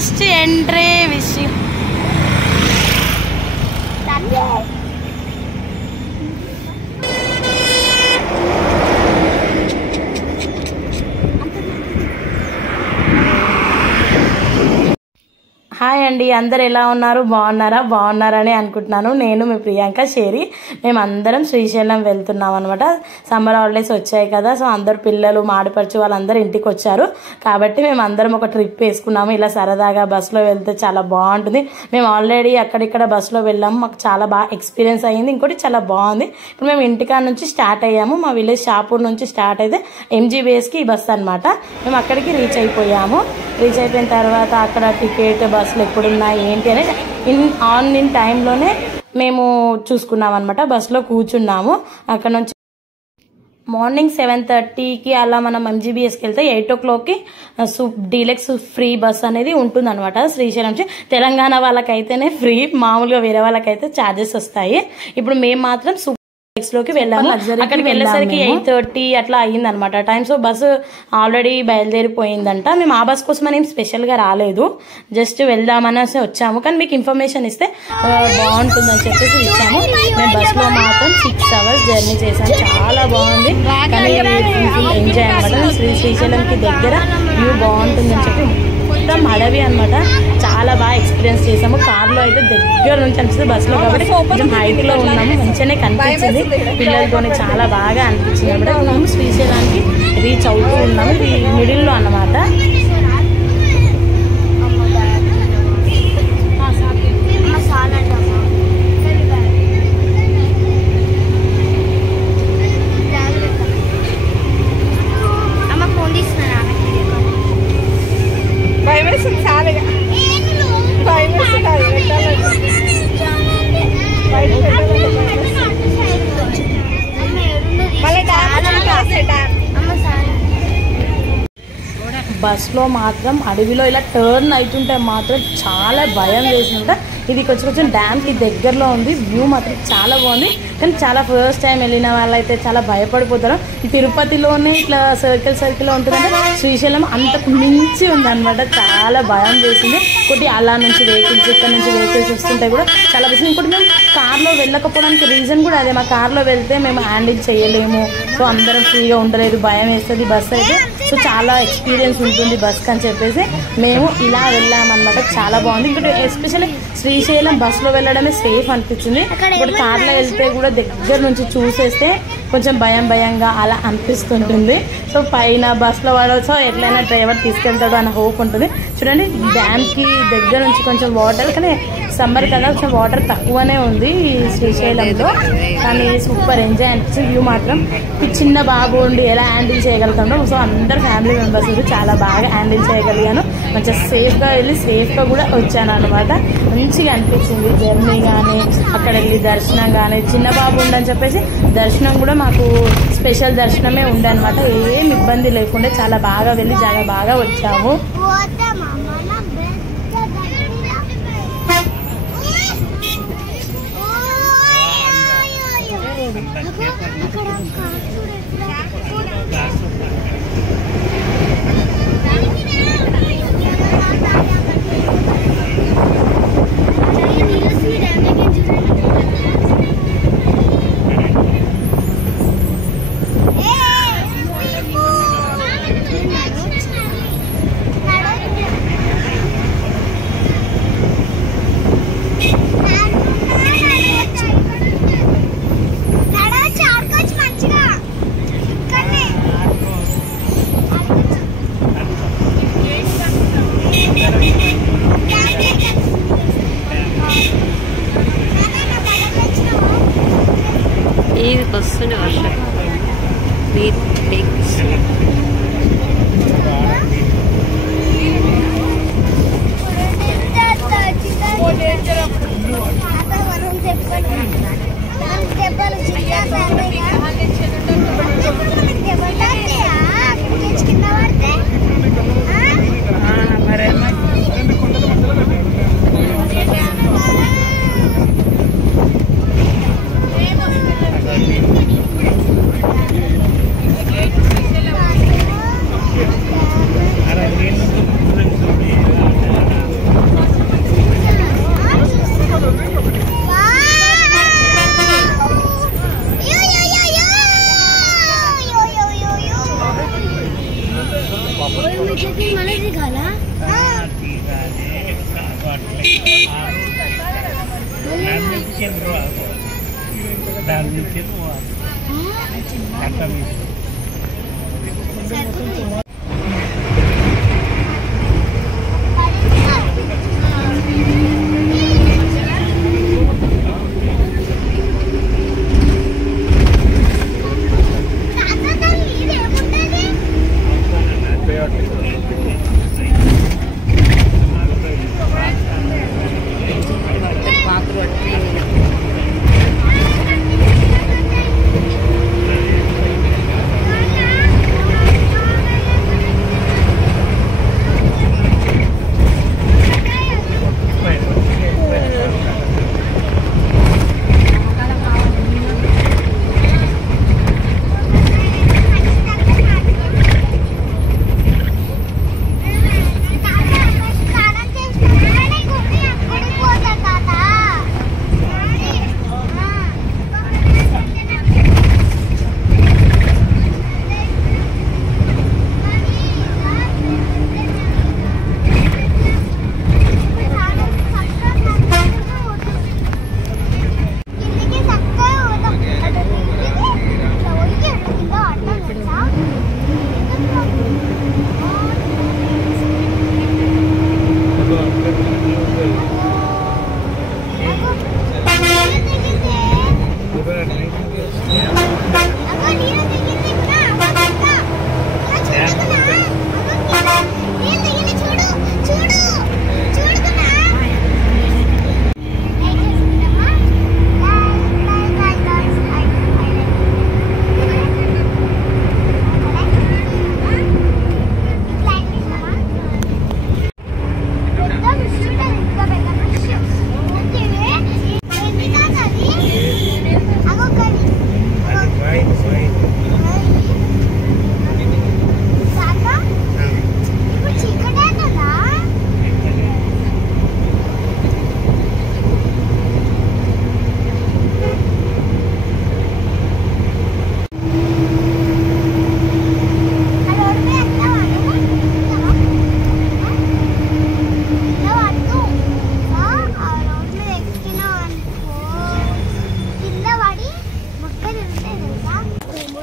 First entry విషయం hi అండి, అందరు ఎలా ఉన్నారు? బాగున్నారని అనుకుంటున్నాను. నేను మీ ప్రియాంక షేరి. మేము అందరం శ్రీశైలం వెళ్తున్నాం అనమాట. సమ్మర్ హాలిడేస్ వచ్చాయి కదా, సో అందరు పిల్లలు మాడిపరచు వాళ్ళందరూ ఇంటికి వచ్చారు కాబట్టి మేము అందరం ఒక ట్రిప్ వేసుకున్నాము. ఇలా సరదాగా బస్సులో వెళ్తే చాలా బాగుంటుంది. మేము ఆల్రెడీ అక్కడిక్కడ బస్సులో వెళ్ళాము, మాకు చాలా బాగా ఎక్స్పీరియన్స్ అయ్యింది. ఇంకోటి చాలా బాగుంది. ఇప్పుడు మేము ఇంటికాడ నుంచి స్టార్ట్ అయ్యాము. మా విలేజ్ షాపూర్ నుంచి స్టార్ట్ అయితే MGBSకి ఈ బస్సు అనమాట. మేము అక్కడికి రీచ్ అయిపోయాము. రీచ్ అయిపోయిన తర్వాత అక్కడ టికెట్, బస్సులు ఎప్పుడున్నాయి ఏంటి అనేది ఇన్ టైంలోనే మేము చూసుకున్నాం అనమాట. బస్సులో కూర్చున్నాము. అక్కడ నుంచి మార్నింగ్ 7:30కి అలా మనం MGBSకి వెళ్తే 8 o'clockకి డీలక్స్ ఫ్రీ బస్ అనేది ఉంటుంది అనమాట. శ్రీశైలం నుంచి తెలంగాణ వాళ్ళకైతేనే ఫ్రీ, మామూలుగా వేరే వాళ్ళకైతే ఛార్జెస్ వస్తాయి. ఇప్పుడు మేము మాత్రం లోకి వెళ్ళాము. అక్కడికి వెళ్ళేసరికి 8:30 అట్లా అయ్యింది అనమాట టైం. సో బస్సు ఆల్రెడీ బయలుదేరిపోయిందంట. మేము ఆ బస్ కోసం ఏం స్పెషల్ గా రాలేదు, జస్ట్ వెళ్దామనేసి వచ్చాము. కానీ మీకు ఇన్ఫర్మేషన్ ఇస్తే బాగుంటుందని చెప్పేసి ఇచ్చాము. మేము బస్ లో మాత్రం 6 hours జర్నీ చేసాము. చాలా బాగుంది, కానీ ఎంజాయ్ అనమాట. శ్రీశైలంకి దగ్గర వ్యూ బాగుంటుందని చెప్పి మొత్తం అడవి అనమాట. చాలా బాగా ఎక్స్పీరియన్స్ చేసాము. కార్లో అయితే దగ్గర నుంచి అనిపిస్తుంది, బస్సులో కాబట్టి కొంచెం హైట్ లో ఉన్నాము, మంచిగానే కనిపించింది. పిల్లలతో చాలా బాగా అనిపించింది అనమాట. మేము శ్రీశైలానికి రీచ్ అవుతూ ఉన్నాము. ఇది మిడిల్ లో అన్నమాట. బస్లో మాత్రం అడవిలో ఇలా టర్న్ అవుతుంటే మాత్రం చాలా భయం వేసిందంట. ఇది కొంచెం డ్యామ్కి దగ్గరలో ఉంది. వ్యూ మాత్రం చాలా బాగుంది, కానీ చాలా ఫస్ట్ టైం వెళ్ళిన వాళ్ళైతే చాలా భయపడిపోతారు. తిరుపతిలోనే ఇట్లా సర్కిల్ ఉంటుందంటే శ్రీశైలం అంతకు మించి ఉందన్నమాట. చాలా భయం వేసింది. ఇంకోటి అలా నుంచి వెహికల్స్, ఇక్కడ నుంచి వెహికల్స్ వస్తుంటాయి కూడా చాలా భయం. ఇంకోటి మేము కార్లో వెళ్ళకపోవడానికి రీజన్ కూడా అదే, మా కార్లో వెళ్తే మేము హ్యాండిల్ చేయలేము, సో అందరం ఫ్రీగా ఉండలేదు, భయం వేస్తుంది బస్ అయితే. సో చాలా ఎక్స్పీరియన్స్ ఉంటుంది బస్కి అని చెప్పేసి మేము ఇలా వెళ్ళామన్నమాట. చాలా బాగుంది. ఇంకోటి ఎస్పెషల్లీ శ్రీశైలం బస్సులో వెళ్ళడమే సేఫ్ అనిపించింది. ఇప్పుడు కార్లో వెళ్తే కూడా దగ్గర నుంచి చూసేస్తే కొంచెం భయంగా అలా అనిపిస్తుంటుంది. సో పైన బస్సులో సో ఎట్లయినా డ్రైవర్ తీసుకెళ్తాడు అన్న హోప్ ఉంటుంది. చూడండి, డ్యామ్కి దగ్గర నుంచి కొంచెం వాటర్, కానీ సమ్మర్ కదా కొంచెం వాటర్ తక్కువనే ఉంది శ్రీశైలంలో, కానీ సూపర్ ఎంజాయ్ అనిపించింది. వ్యూ మాత్రం చిన్న బాబు ఉండి ఎలా హ్యాండిల్ చేయగలుగుతాడో, సో అందరు ఫ్యామిలీ మెంబర్స్ ఉండి చాలా బాగా హ్యాండిల్ చేయగలిగాను. మంచిగా సేఫ్గా వెళ్ళి సేఫ్గా కూడా వచ్చాను అనమాట. మంచిగా అనిపించింది జర్నీ కానీ, అక్కడ వెళ్ళి దర్శనం కానీ. చిన్న బాబు ఉండని చెప్పేసి దర్శనం కూడా మాకు స్పెషల్ దర్శనమే ఉండనమాట. ఏం ఇబ్బంది లేకుండా చాలా బాగా వెళ్ళి చాలా బాగా వచ్చాము.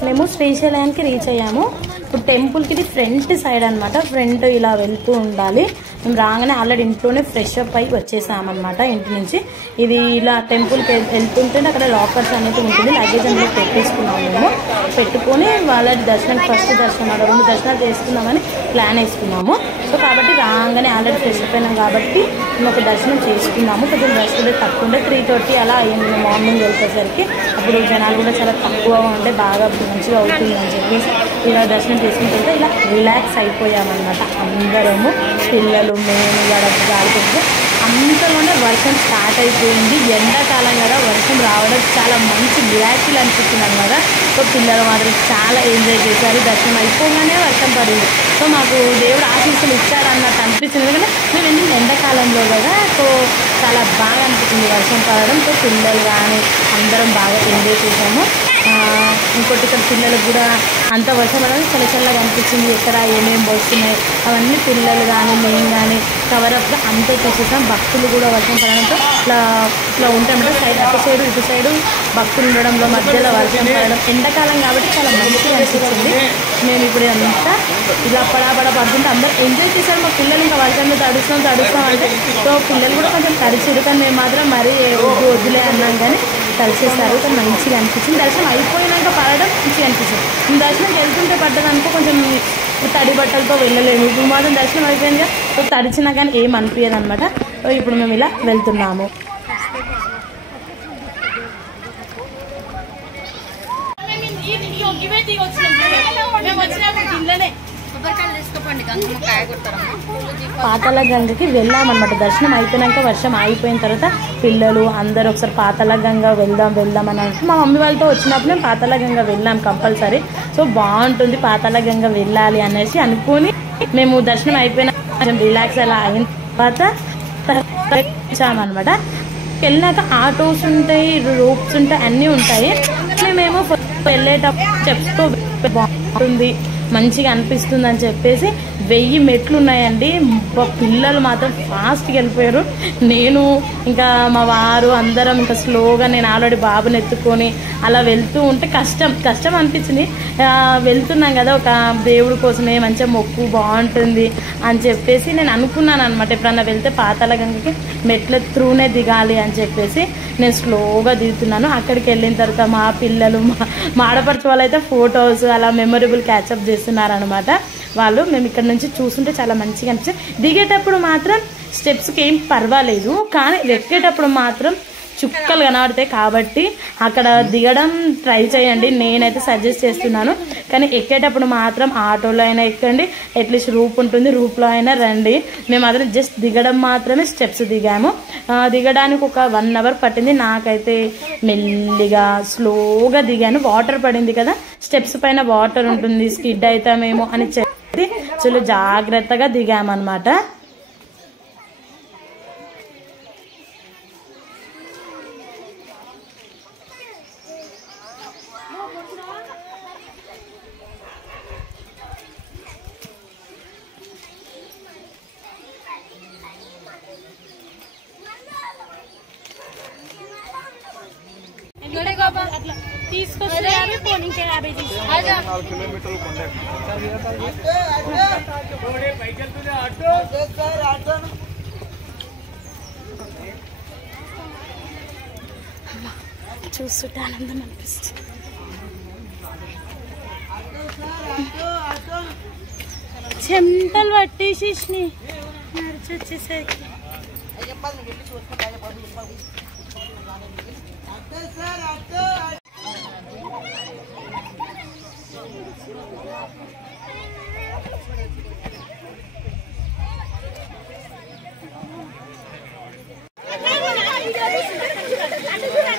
మేము శ్రీశైలానికి రీచ్ అయ్యాము. ఇప్పుడు టెంపుల్కి ఇది ఫ్రంట్ సైడ్ అనమాట. ఫ్రంట్ ఇలా వెళ్తూ ఉండాలి. మేము రాగానే ఆల్రెడీ ఇంట్లోనే ఫ్రెష్ అప్ అయి వచ్చేసామన్నమాట ఇంటి నుంచి. ఇది ఇలా టెంపుల్కి వెళ్తుంటే అక్కడ లాకర్స్ అనేది ఉంటుంది. లగేజ్ అందులో పెట్టేసుకున్నాము. మేము పెట్టుకొని వాళ్ళ దర్శనం ఫస్ట్ దర్శనం 2 దర్శనాలు చేసుకుందామని ప్లాన్ వేసుకున్నాము. సో కాబట్టి రాగానే ఆల్రెడీ ఫ్రెష్ అప్ అయినాం కాబట్టి మేము ఒక దర్శనం చేసుకున్నాము. కొంచెం దర్శనం తక్కువ ఉండే 3:30 అలా అయ్యింది మార్నింగ్ వెళ్ళేసరికి. అప్పుడు జనాలు కూడా చాలా తక్కువగా ఉంటే బాగా మంచిగా అవుతుంది అని చెప్పేసి ఇలా దర్శనం చేసుకుంటుంటే ఇలా రిలాక్స్ అయిపోయామన్నమాట అందరము. పిల్లలు మేము గాలిపోతే అంతలోనే వర్షం స్టార్ట్ అయిపోయింది. ఎండాకాలం కదా, వర్షం రావడం చాలా మంచి రిలాక్స్గా అనిపిస్తుంది అనమాట. సో పిల్లలు మాత్రం చాలా ఎంజాయ్ చేశారు. దర్శనం అయిపోగానే వర్షం పడింది. సో మాకు దేవుడు ఆశీస్సులు ఇచ్చాడు అన్నట్టు అనిపించింది. ఎందుకంటే మేము వెళ్ళింది ఎండాకాలంలో కదా, సో చాలా బాగా అనిపించింది వర్షం పడడం. సో పిల్లలు కానీ అందరం బాగా ఎంజాయ్ చేసాము. ఇంకోటి ఇక్కడ పిల్లలకు కూడా అంత వర్షం పడడం చాలా చల్లగా అనిపించింది. ఎక్కడ ఏమేమి వస్తున్నాయి అవన్నీ పిల్లలు కానీ మేము కానీ కవరప్గా అంతా చూసేసాం. భక్తులు కూడా వర్షం పడడంతో ఇట్లా ఉంటామంటే సైడ్ అటు సైడు ఇటు సైడు భక్తులు ఉండడంలో మధ్యలో వర్షం పడడం ఎండాకాలం కాబట్టి చాలా మంచిగా అనిపించింది. మేము ఇప్పుడు అంతా ఇలా పడాపడ పడుతుంటే అందరూ ఎంజాయ్ చేశారు. మా పిల్లలు ఇంకా వర్షంలో తడుస్తాం అంటే సో పిల్లలు కూడా కొంచెం తడిచిరు. కానీ మేము మాత్రం మరీ వద్దులే అన్నాం కానీ తడిచేస్తారు. కానీ మంచిగా అనిపించింది. దర్శనం అయిపోయినాక పడడం మంచిగా అనిపించింది. దర్శనంకి వెళ్తుంటే పడ్డదనుకో కొంచెం తడి బట్టలతో వెళ్ళలేము. ఇప్పుడు మాత్రం దర్శనం అయిపోయిందిగా, సో తడిచినా కానీ ఏం అనిపించదు అనమాట. సో ఇప్పుడు మేము ఇలా వెళ్తున్నాము. పాతాళ గంగకి వెళ్ళామన్నమాట. దర్శనం అయిపోయినాక వర్షం అయిపోయిన తర్వాత పిల్లలు అందరూ ఒకసారి పాతాళ గంగ వెళ్దాం అని అంటే మా మమ్మీ వాళ్ళతో వచ్చినప్పుడు మేము పాతాళ గంగ వెళ్ళాం కంపల్సరీ. సో బాగుంటుంది పాతాళ గంగ వెళ్ళాలి అనేసి అనుకుని మేము దర్శనం అయిపోయిన కొంచెం రిలాక్స్ అలా అయిన తర్వాత వచ్చామన్నమాట. వెళ్ళినాక ఆటోస్ ఉంటాయి, రోప్స్ ఉంటాయి, అన్నీ ఉంటాయి. మేమేమో వెళ్ళేటప్పుడు స్టెప్స్తో బాగుంటుంది మంచిగా అనిపిస్తుంది అని చెప్పేసి 1000 మెట్లు ఉన్నాయండి. పిల్లలు మాత్రం ఫాస్ట్గా వెళ్ళిపోయారు. నేను ఇంకా మా వారు అందరం ఇంకా స్లోగా, నేను ఆల్రెడీ బాబుని ఎత్తుకొని అలా వెళ్తూ ఉంటే కష్టం అనిపించింది. వెళ్తున్నాం కదా ఒక దేవుడి కోసమే, మంచిగా మొక్కు బాగుంటుంది అని చెప్పేసి నేను అనుకున్నాను అనమాట. ఎప్పుడన్నా వెళ్తే పాతాళ గంగకి మెట్ల త్రూనే దిగాలి అని చెప్పేసి నేను స్లోగా దిగుతున్నాను. అక్కడికి వెళ్ళిన తర్వాత మా పిల్లలు, మా ఆడపడుచు వాళ్ళు అయితే ఫొటోస్ అలా మెమొరబుల్ క్యాచప్ చేస్తున్నారనమాట. వాళ్ళు మేము ఇక్కడ నుంచి చూస్తుంటే చాలా మంచిగా అనిపించింది. దిగేటప్పుడు మాత్రం స్టెప్స్కి ఏం పర్వాలేదు, కానీ ఎక్కేటప్పుడు మాత్రం చుక్కలు కనబడతాయి. కాబట్టి అక్కడ దిగడం ట్రై చేయండి, నేనైతే సజెస్ట్ చేస్తున్నాను. కానీ ఎక్కేటప్పుడు మాత్రం ఆటోలో అయినా ఎక్కండి, అట్లీస్ట్ రూప్ ఉంటుంది, రూప్లో అయినా రండి. మేము మాత్రం జస్ట్ దిగడం మాత్రమే స్టెప్స్ దిగాము. దిగడానికి ఒక 1 అవర్ పట్టింది. నాకైతే మెల్లిగా స్లోగా దిగాను. వాటర్ పడింది కదా, స్టెప్స్ పైన వాటర్ ఉంటుంది, స్కిడ్ అవుతామేమో అని చెప్పి చాలా జాగ్రత్తగా దిగామన్నమాట. తీసుకొస్తే 50 పోనీకే 50 చూస్తుంటే ఆనందం అనిపిస్తుంది. చెమటలు పట్టేసేసి నడిచి వచ్చేసరికి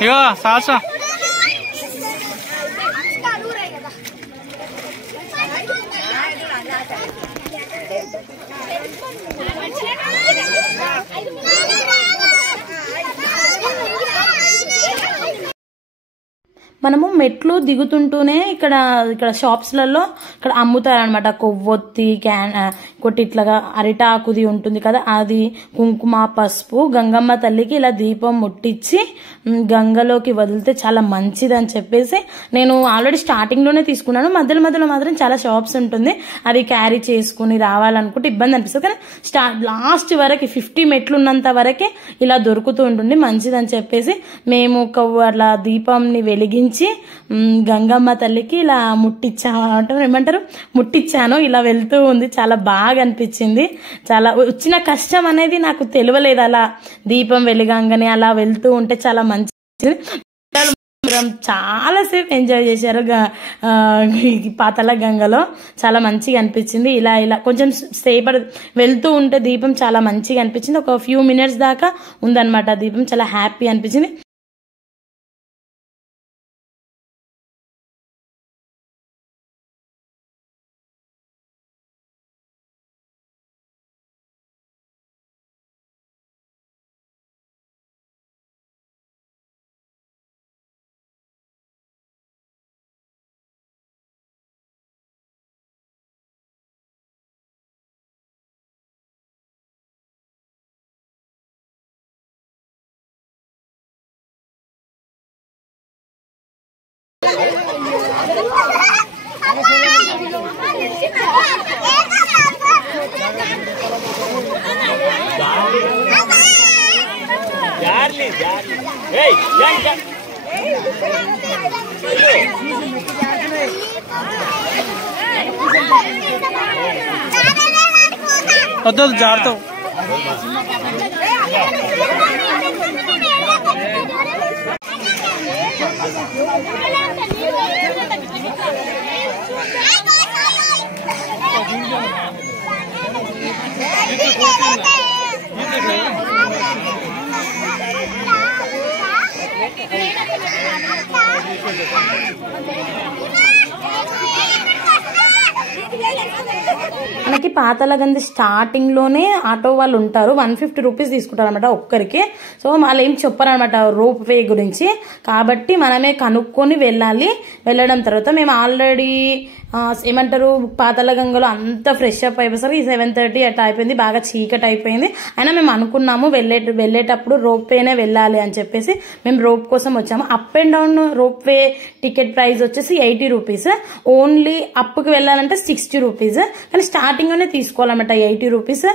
ఇగో సాల్సా మనము మెట్లు దిగుతుంటూనే ఇక్కడ షాప్స్లలో ఇక్కడ అమ్ముతారనమాట. కొవ్వొత్తి కొట్టి ఇట్లాగా అరిటాకుది ఉంటుంది కదా, అది కుంకుమ పసుపు గంగమ్మ తల్లికి ఇలా దీపం ముట్టించి గంగలోకి వదిలితే చాలా మంచిది అని చెప్పేసి నేను ఆల్రెడీ స్టార్టింగ్లోనే తీసుకున్నాను. మధ్యలో మాత్రం చాలా షాప్స్ ఉంటుంది, అవి క్యారీ చేసుకుని రావాలనుకుంటే ఇబ్బంది అనిపిస్తుంది. కానీ లాస్ట్ వరకు 50 మెట్లు ఉన్నంత వరకే ఇలా దొరుకుతూ ఉంటుంది, మంచిదని చెప్పేసి మేము అట్లా దీపంని వెలిగించి గంగమ్మ తల్లికి ఇలా ముట్టించాను. ఇలా వెళ్తూ ఉంది, చాలా బాగా అనిపించింది. చాలా వచ్చిన కష్టం అనేది నాకు తెలియలేదు. అలా దీపం వెలిగంగానే అలా వెళ్తూ ఉంటే చాలా మంచిది. చాలాసేపు ఎంజాయ్ చేశారు పాతాళ గంగలో, చాలా మంచిగా అనిపించింది. ఇలా కొంచెం సేపటి వెళ్తూ ఉంటే దీపం చాలా మంచిగా అనిపించింది. ఒక ఫ్యూ మినిట్స్ దాకా ఉందన్నమాట దీపం, చాలా హ్యాపీ అనిపించింది. జాగ్రత్త. మనకి పాతాళ గంగ స్టార్టింగ్ లోనే ఆటో వాళ్ళు ఉంటారు, 150 రూపీస్ తీసుకుంటారు అనమాట ఒక్కరికి. సో వాళ్ళు ఏం చెప్పారనమాట రోప్ వే గురించి, కాబట్టి మనమే కనుక్కొని వెళ్ళాలి. వెళ్ళడం తర్వాత మేము ఆల్రెడీ ఏమంటారు పాతాళ గంగలో అంత ఫ్రెష్ అప్ అయిపోయేసరికి 7:30 అట్లా అయిపోయింది, బాగా చీకటి అయిపోయింది. అయినా మేము అనుకున్నాము వెళ్ళేటప్పుడు రోప్ వేనే వెళ్ళాలి అని చెప్పేసి మేము రోప్ కోసం వచ్చాము. Up and down rope way ticket price వచ్చేసి 80 రూపీస్, ఓన్లీ అప్కి వెళ్ళాలంటే 60 రూపీస్, కానీ స్టార్టింగ్ లోనే తీసుకోవాలన్నమాట 80 రూపీస్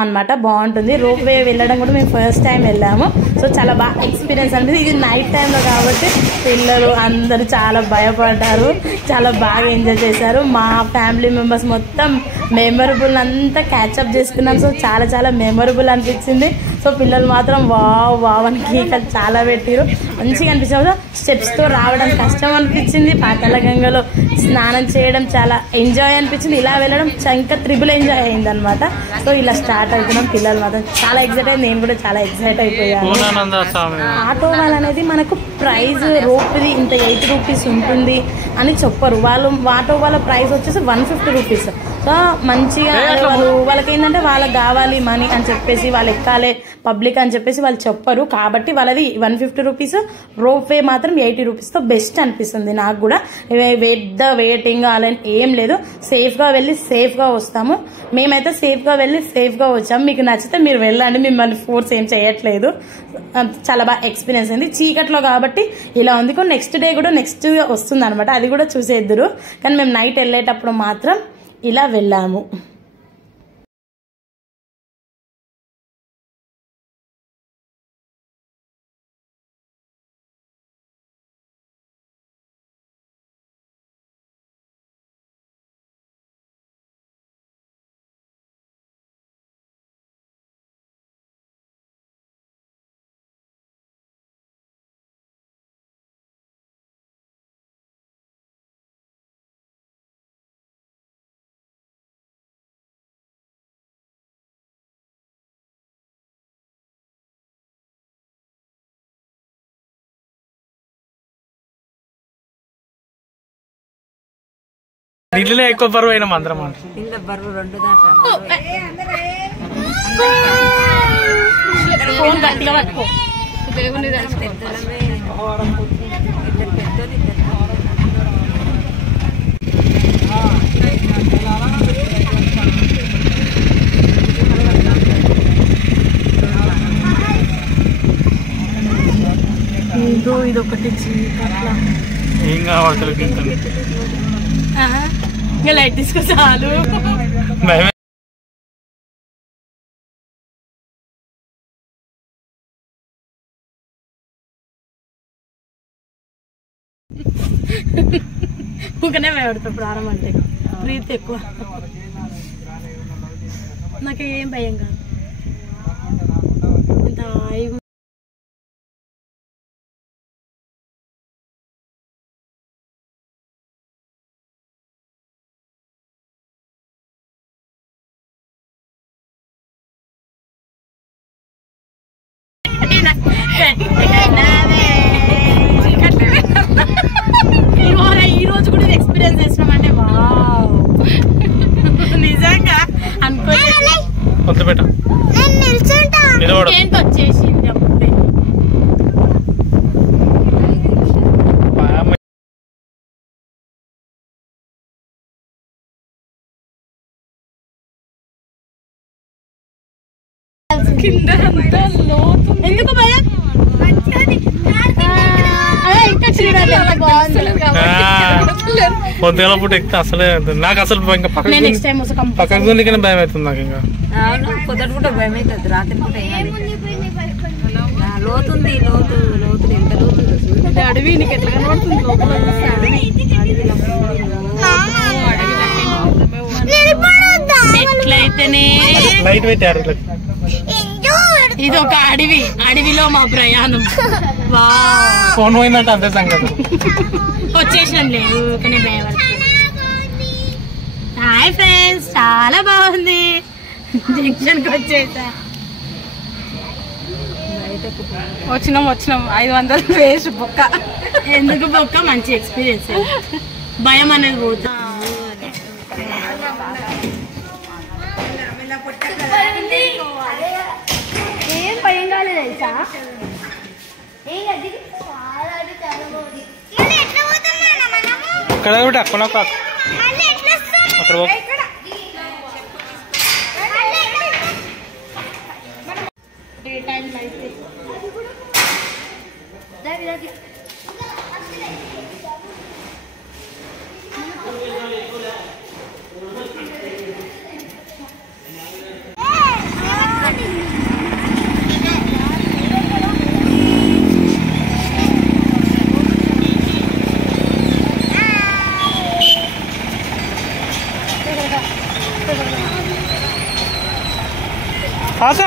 అనమాట. బాగుంటుంది రోప్ వే వెళ్ళడం కూడా మేము ఫస్ట్ టైం వెళ్ళాము. సో చాలా బాగా ఎక్స్పీరియన్స్ అనిపిస్తుంది. ఇది నైట్ టైంలో కాబట్టి పిల్లలు అందరూ చాలా భయపడ్డారు, చాలా బాగా ఎంజాయ్ చేశారు. మా ఫ్యామిలీ మెంబర్స్ మొత్తం మెమరబుల్ అంతా క్యాచప్ చేసుకున్నాం. సో చాలా చాలా మెమరబుల్ అనిపించింది. సో పిల్లలు మాత్రం వావ్ అని కేక చాలా పెట్టారు, మంచిగా అనిపించింది. స్టెప్స్ తో రావడం కష్టం అనిపించింది, పాతాళ గంగలో స్నానం చేయడం చాలా ఎంజాయ్ అనిపించింది, ఇలా వెళ్ళడం ఇంకా ట్రిపుల్ ఎంజాయ్ అయింది అనమాట. సో ఇలా స్టార్ట్ అవుతున్నాం. పిల్లలు మాత్రం చాలా ఎక్సైట్ అయింది, నేను కూడా చాలా ఎక్సైట్ అయిపోయాను. ఆటో వాళ్ళనేది మనకు ప్రైజ్ రోప్ది ఇంత 80 రూపీస్ ఉంటుంది అని చెప్పరు వాళ్ళు. ఆటో వాళ్ళ ప్రైస్ వచ్చేసి 150 రూపీస్. సో మంచిగా వాళ్ళకి ఏంటంటే వాళ్ళకి కావాలి మనీ అని చెప్పేసి వాళ్ళు ఎక్కాలి పబ్లిక్ అని చెప్పేసి వాళ్ళు చెప్పరు, కాబట్టి వాళ్ళది 150 రూపీస్. రోప్ వే మాత్రం 80 రూపీస్తో బెస్ట్ అనిపిస్తుంది నాకు కూడా. వెయిటింగ్ అలా ఏం లేదు, సేఫ్గా వెళ్ళి సేఫ్గా వస్తాము. మేమైతే సేఫ్గా వెళ్ళి సేఫ్గా వచ్చాము. మీకు నచ్చితే మీరు వెళ్ళండి, మిమ్మల్ని ఫోర్స్ ఏం చేయట్లేదు. చాలా బాగా ఎక్స్పీరియన్స్ అయింది. చీకట్లో కాబట్టి ఇలా ఉంది. నెక్స్ట్ డే కూడా నెక్స్ట్ వస్తుంది అనమాట, అది కూడా చూసేద్దురు. కానీ మేము నైట్ వెళ్ళేటప్పుడు మాత్రం ఇలా వెళ్ళాము. నీళ్ళలో ఎక్కువ బరువు అయినా మందరం అంటే బరువు 2 ఇదొకటి చీకట్లా ఏం కావాలి ఇంకా లైట్ తీసుకో చాలు. ఊకనే భయపడతా ప్రారంభం అంటే ప్రీతి ఎక్కువ, నాకేం భయం కాదు. ఇంత ఈ రోజు కూడా ఎక్స్పీరియన్స్ చేసినామంటే వావ్, నిజంగా అనుకోలేదు. వచ్చేసింది అప్పుడే. ఎందుకు భయం? ఇంకా చూడాలి పొద్దుగల పూట ఎక్కితే అసలే నాకు అసలు ఇంకా పక్కకు భయం అవుతుంది నాకు. ఇంకా పొద్దుట పూట భయం అవుతుంది, రాత్రి పూట లోతుంది. లోతు ఎంత లోతు అడవి నీకు ఎట్లా కనబడుతుంది? ఎట్లయితేనే ఇది ఒక అడవి, అడవిలో మా ప్రయాణం. ఫోన్ పోయిందంటే అంతే సంగతి. వచ్చేసాను లేదు. హాయ్ ఫ్రెండ్స్, చాలా బాగుంది. జంక్షన్కి వచ్చేసా. వచ్చినాం 500 వేస్ట్ బొక్క. ఎందుకు బొక్క? మంచి ఎక్స్పీరియన్స్, భయం అనేది పోతుంది. ఏం భయం కాలేదు తెలుసా? ఇక్కడ అక్కడ ఆశా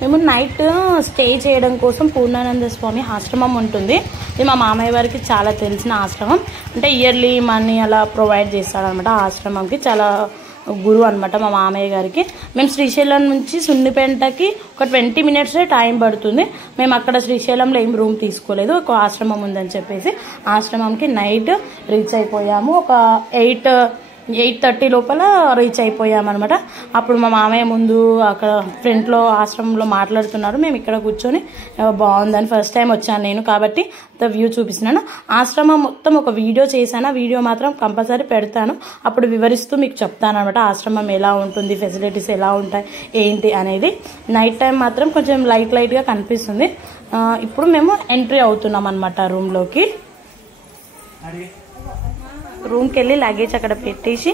మేము నైట్ స్టే చేయడం కోసం పూర్ణానంద స్వామి ఆశ్రమం ఉంటుంది. ఇది మా మామయ్య వారికి చాలా తెలిసిన ఆశ్రమం. అంటే ఇయర్లీ మనీ అలా ప్రొవైడ్ చేస్తాడనమాట. ఆ ఆశ్రమంకి చాలా గురువు అనమాట మా మామయ్య గారికి. మేము శ్రీశైలం నుంచి సున్నిపేటకి ఒక 20 minutes టైం పడుతుంది. మేము అక్కడ శ్రీశైలంలో ఏం రూమ్ తీసుకోలేదు, ఒక ఆశ్రమం ఉందని చెప్పేసి ఆశ్రమంకి నైట్ రీచ్ అయిపోయాము. ఒక 8:30 లోపల రీచ్ అయిపోయామన్నమాట. అప్పుడు మా మామయ్య ముందు అక్కడ ఫ్రంట్లో ఆశ్రమంలో మాట్లాడుతున్నారు. మేము ఇక్కడ కూర్చొని బాగుందని, ఫస్ట్ టైం వచ్చాను నేను కాబట్టి వ్యూ చూపిస్తున్నాను. ఆశ్రమం మొత్తం ఒక వీడియో చేశాను. ఆ వీడియో మాత్రం కంపల్సరీ పెడతాను. అప్పుడు వివరిస్తూ మీకు చెప్తాను అనమాట ఆశ్రమం ఎలా ఉంటుంది, ఫెసిలిటీస్ ఎలా ఉంటాయి ఏంటి అనేది. నైట్ టైం మాత్రం కొంచెం లైట్గా కనిపిస్తుంది. ఇప్పుడు మేము ఎంట్రీ అవుతున్నాం అనమాట రూమ్లోకి. రూమ్కి వెళ్ళి లగేజ్ అక్కడ పెట్టేసి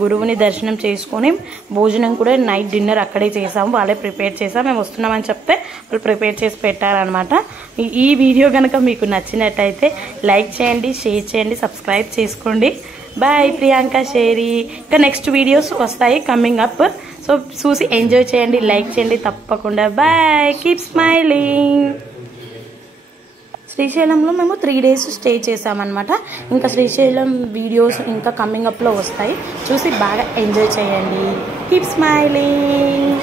గురువుని దర్శనం చేసుకొని భోజనం కూడా నైట్ డిన్నర్ అక్కడే చేసాము. వాళ్ళే ప్రిపేర్ చేసాం. మేము వస్తున్నామని చెప్తే వాళ్ళు ప్రిపేర్ చేసి పెట్టారనమాట. ఈ వీడియో కనుక మీకు నచ్చినట్టయితే లైక్ చేయండి, షేర్ చేయండి, సబ్స్క్రైబ్ చేసుకోండి. బాయ్. ప్రియాంక షేరి. ఇంకా నెక్స్ట్ వీడియోస్ వస్తాయి కమింగ్ అప్. సో చూసి ఎంజాయ్ చేయండి, లైక్ చేయండి తప్పకుండా. బాయ్. Keep smiling. శ్రీశైలంలో మేము 3 days స్టే చేసామన్నమాట. ఇంకా శ్రీశైలం వీడియోస్ ఇంకా కమింగ్ అప్లో వస్తాయి. చూసి బాగా ఎంజాయ్ చేయండి. Keep smiling.